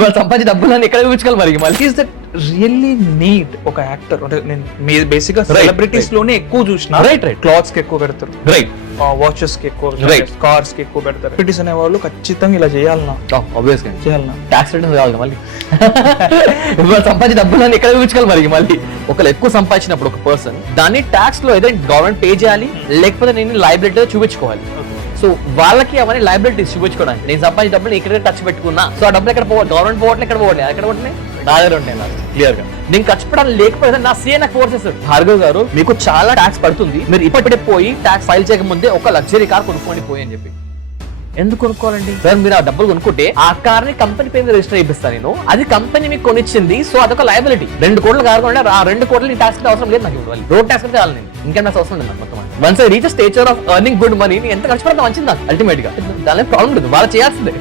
వాళ్ళు సంపాదించి డబ్బులు ఎక్కడ చూపించుకోవాలి మరి మళ్ళీ. ఈస్ దట్ రియల్లీ నీడ్ ఒక యాక్టర్ అంటే నేను బేసిక్ గా సెలబ్రిటీస్ లోనే ఎక్కువ చూసిన. రైట్ క్లాత్స్ కి ఎక్కువ పెడతారు, రైట్ వాచెస్ కి ఎక్కువ, Right. కార్స్ కి ఎక్కువ పెడతారు. సెలబ్రిటీస్ అనే వాళ్ళు ఖచ్చితంగా ఇలా చేయాలన్నా ఆబ్వియస్ గా చేయాలన్నా ట్యాక్స్ రిటర్న్స్ కావాలి మళ్ళీ. వాళ్ళు సంపాదించి డబ్బులు ఎక్కడ చూపించుకోవాలి మరి మళ్ళీ. ఒకళ్ళు ఎక్కువ సంపాదించినప్పుడు ఒక పర్సన్ దాన్ని ట్యాక్స్ లో ఏదైనా గవర్నమెంట్ పే చేయాలి, లేకపోతే నేను లైబిలిటీ చూపించుకోవాలి. సో వాళ్ళకి అవన్నీ లైబిలిటీస్ చూపించుకోవడానికి నేను సంపాదించిన డబ్బులు ఇక్కడ టచ్ పెట్టుకున్నా. సో ఆ డబ్బులు ఎక్కడ పోవాలి, గవర్నమెంట్ పోవట్లే, ఎక్కడ పోవాలి, ఎక్కడ పోతున్నాయి నా దగ్గర ఉంటాయి నాకు క్లియర్ గా. నేను ఖర్చు పెట్టాలి లేకపోతే నా సీఏ నాకు ఫోర్స్ చేస్తాడు. భార్గవ్ గారు మీకు చాలా ట్యాక్స్ పడుతుంది, మీరు ఇప్పటికే పోయి ట్యాక్స్ ఫైల్ చేయకముందే ఒక లగ్జరీ కార్ కొనుక్కోండి పోయి అని చెప్పి. ఎందుకు కొనుక్కోవాలండి సార్? మీరు ఆ డబ్బులు కొనుక్కుంటే ఆ కార్ ని కంపెనీ పేరు మీద రిజిస్టర్ చేపిస్తాను నేను, అది కంపెనీ మీకు కొనిచ్చింది. సో అదొక లయబిలిటీ. 2 కోట్లు కారు కొంటే ఆ 2 కోట్లు ట్యాక్స్ అవసరం లేదు నాకు ఇవ్వాలి. రోడ్ ట్యాక్స్ అయితే చాలు, నేను ఇంకేం నాకు అవసరం లేదు నాకు మొత్తం. Once I reach stature of earning good money ఎంత ఖర్చు పెడతా మంచిది నాకు అల్టిమేట్ గా. దాని ప్రాబ్లం లేదు, వాళ్ళు చేయాల్సిందే.